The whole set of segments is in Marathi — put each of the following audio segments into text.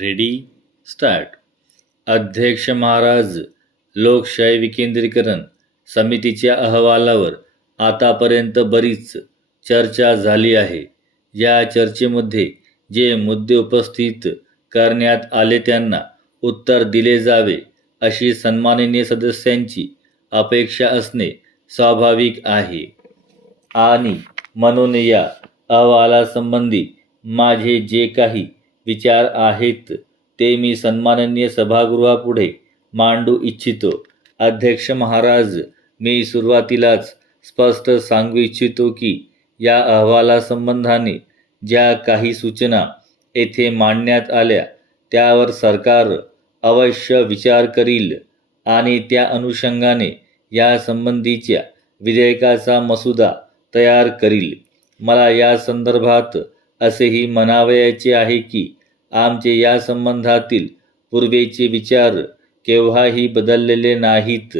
रेडी स्टार्ट अध्यक्ष महाराज लोकशाही विकेंद्रीकरण समितीच्या अहवालावर आतापर्यंत बरीच चर्चा झाली आहे. या चर्चेमध्ये जे मुद्दे उपस्थित करण्यात आले त्यांना उत्तर दिले जावे अशी सन्माननीय सदस्यांची अपेक्षा असणे स्वाभाविक आहे. आणि म्हणून या अहवालासंबंधी माझे जे काही विचार आहेत ते मी सन्माननीय सभागृहापुढे मांडू इच्छितो. अध्यक्ष महाराज मी सुरुवातीलाच स्पष्ट सांगू इच्छितो की या अहवालासंबंधाने ज्या काही सूचना येथे मांडण्यात आल्या त्यावर सरकार अवश्य विचार करील आणि त्या अनुषंगाने या संबंधीच्या विधेयकाचा मसुदा तयार करील. मला या संदर्भात असेही म्हणावयाचे आहे की आमचे या संबंधातील पूर्वीचे विचार केव्हाही बदललेले नाहीत.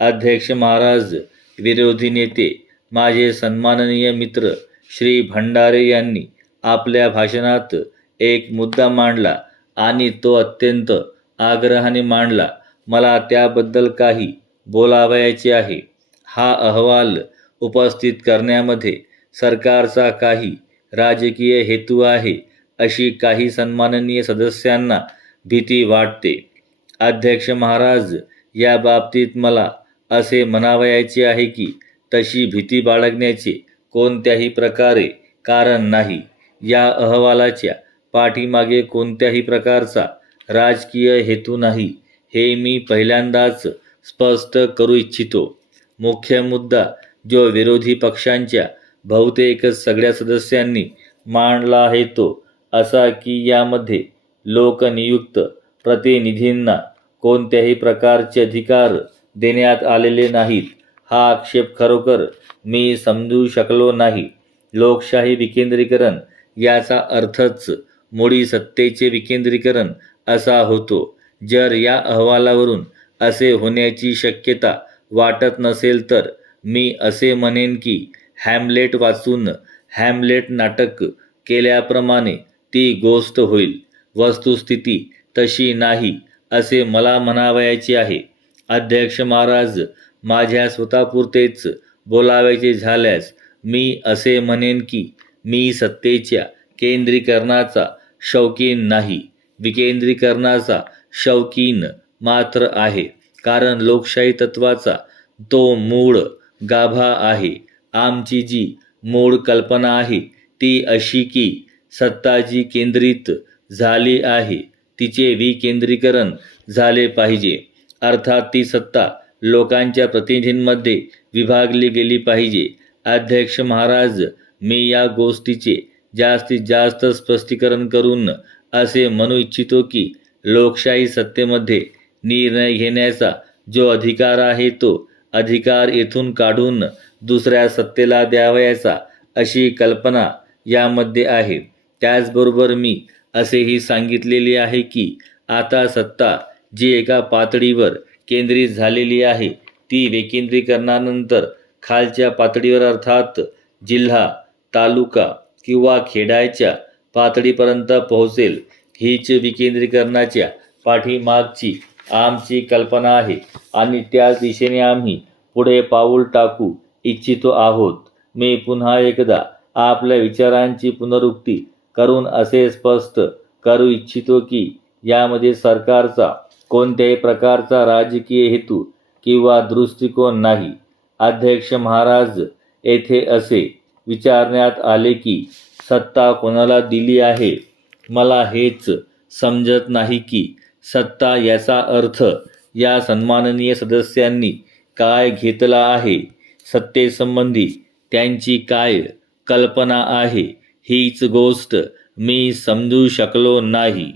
अध्यक्ष महाराज विरोधी नेते माझे सन्माननीय मित्र श्री भंडारे यांनी आपल्या भाषणात एक मुद्दा मांडला आणि तो अत्यंत आग्रहाने मांडला. मला त्याबद्दल काही बोलावयाचे आहे. हा अहवाल उपस्थित करण्यामध्ये सरकारचा काही राजकीय हेतू आहे अशी काही सन्माननीय सदस्यांना भीती वाटते. अध्यक्ष महाराज या बाबतीत मला असे म्हणावयाचे आहे की तशी भीती बाळगण्याचे कोणत्याही प्रकारे कारण नाही. या अहवालाच्या पाठीमागे कोणत्याही प्रकारचा राजकीय हेतू नाही हे मी पहिल्यांदाच स्पष्ट करू इच्छितो. मुख्य मुद्दा जो विरोधी पक्षांच्या बहुतेक सगळ्या सदस्यांनी मांडला आहे तो असा की यामध्ये लोकनियुक्त प्रतिनिधींना कोणत्याही प्रकारचे अधिकार देण्यात आलेले नाहीत. हा आक्षेप खरोखर मी समजू शकलो नाही. लोकशाही विकेंद्रीकरण याचा अर्थच मुळी सत्तेचे विकेंद्रीकरण असा होतो. जर या अहवालावरून असे होण्याची शक्यता वाटत नसेल तर मी असे म्हणेन की हॅमलेट वाचून हॅमलेट नाटक केल्याप्रमाणे ती गोष्ट होईल. वस्तुस्थिती तशी नाही असे मला म्हणावयाचे आहे. अध्यक्ष महाराज माझ्या स्वतःपुरतेच बोलावायचे झाल्यास मी असे म्हणेन की मी सत्तेच्या केंद्रीकरणाचा शौकीन नाही. विकेंद्रीकरणाचा शौकीन मात्र आहे कारण लोकशाही तत्वाचा तो मूळ गाभा आहे. आमची जी मूळ कल्पना आहे ती अशी की सत्ता जी केंद्रित झाली आहे. तिचे विकेंद्रीकरण झाले पाहिजे. अर्थात ती सत्ता लोकांच्या प्रतिनिधींमध्ये विभागली गेली पाहिजे. अध्यक्ष महाराज मी या गोष्टीचे जास्तीत जास्त स्पष्टीकरण करून असे म्हणू इच्छितो की लोकशाही सत्तेमध्ये निर्णय घेण्याचा जो अधिकार आहे तो अधिकार येथून काढून दुसऱ्या सत्तेला द्यावयाचा अशी कल्पना यामध्ये आहे. त्याचबरोबर मी असेही सांगितलेले आहे की आता सत्ता जी एका पातळीवर केंद्रित झालेली आहे ती विकेंद्रीकरणानंतर खालच्या पातळीवर अर्थात जिल्हा तालुका किंवा खेड्याच्या पातळीपर्यंत पोहोचेल हीच विकेंद्रीकरणाच्या पाठीमागची आमची कल्पना आहे. आणि त्याच दिशेने आम्ही पुढे पाऊल टाकू इच्छितो आहोत. मी पुन्हा एकदा आपल्या विचारांची पुनरुक्ती करून असे स्पष्ट करू इच्छितो की यामध्ये सरकारचा कोणत्याही प्रकारचा राजकीय हेतू किंवा दृष्टिकोन नाही. अध्यक्ष महाराज येथे असे विचारण्यात आले की सत्ता कोणाला दिली आहे? मला हेच समजत नाही की सत्ता याचा अर्थ या सन्माननीय सदस्यांनी काय घेतला आहे? सत्तेसंबंधी त्यांची काय कल्पना आहे हीच गोष्ट मी समजू शकलो नाही.